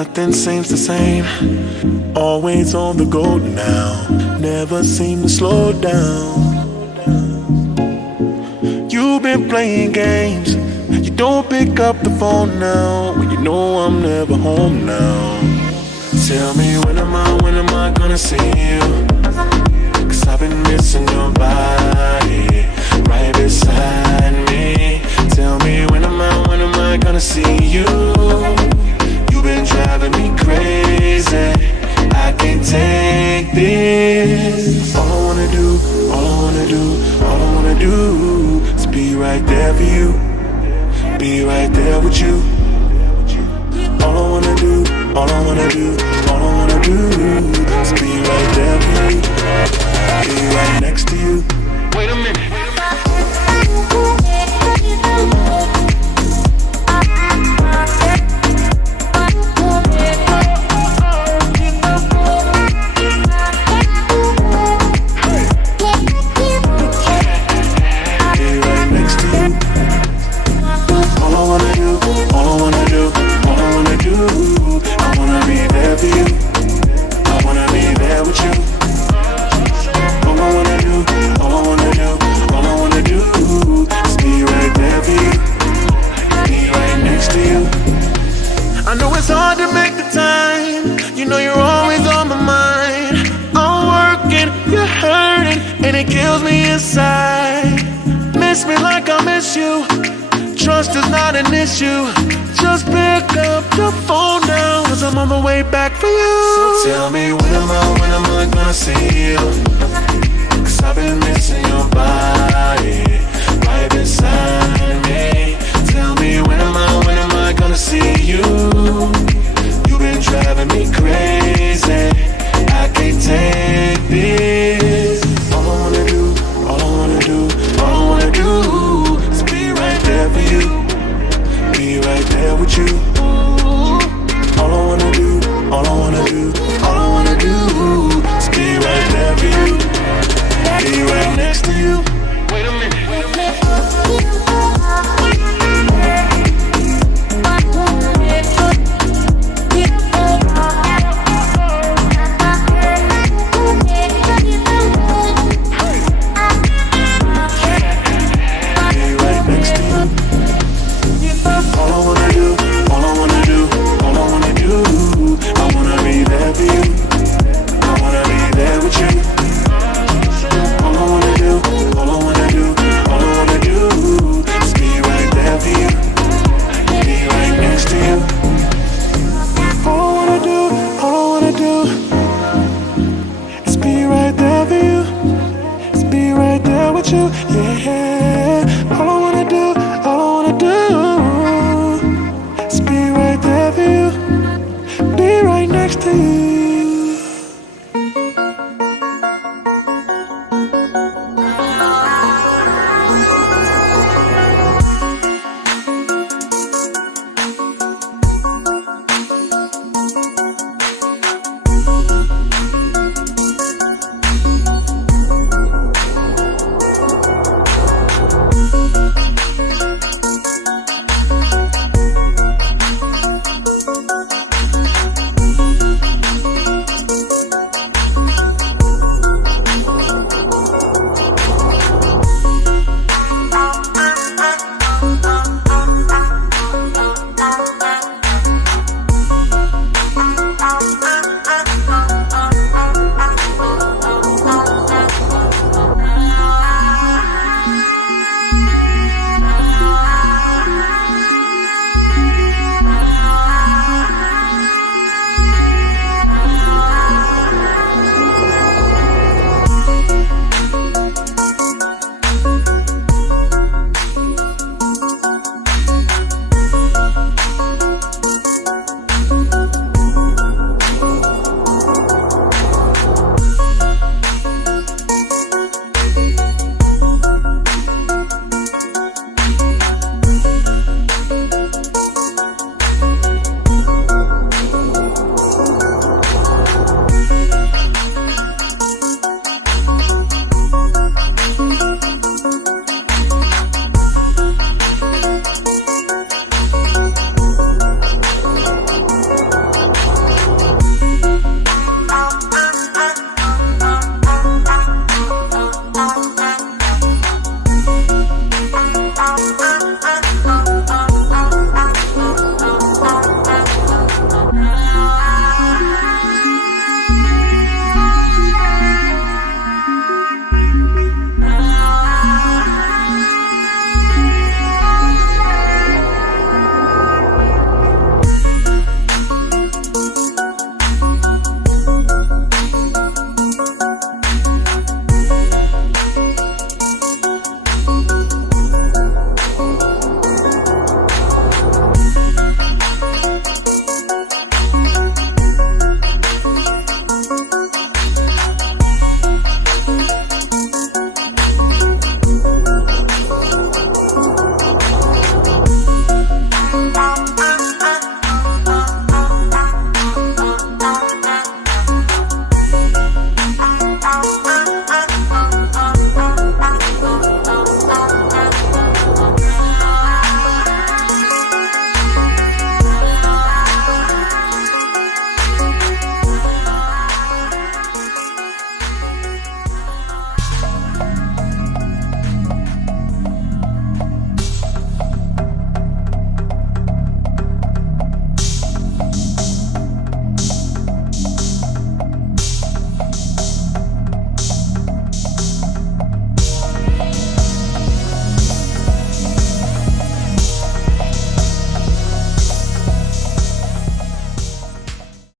Nothing seems the same. Always on the go now. Never seem to slow down. You've been playing games. You don't pick up the phone now. When you know I'm never home now. Tell me when am I gonna see you? 'Cause I've been missing your body right beside me. Tell me when am I gonna see you? You've been driving me crazy. I can't take this. All I wanna do is be right there for you. Be right there with you. All I wanna do is be right there for you. Be right next to you. Wait a minute. I know it's hard to make the time. You know you're always on my mind. I'm working, you're hurting, and it kills me inside. Miss me like I miss you. Trust is not an issue. Just pick up the phone now, 'cause I'm on the way back for you. So tell me when am I gonna see you? 'Cause I've been missing your body right beside me. Tell me when am I gonna see you? You've been driving me crazy. I can't take this. All I wanna do is be right there for you. Be right there with you. All I wanna do is be right there for you. Be right next to you. Wait a minute. Be right there with you, yeah.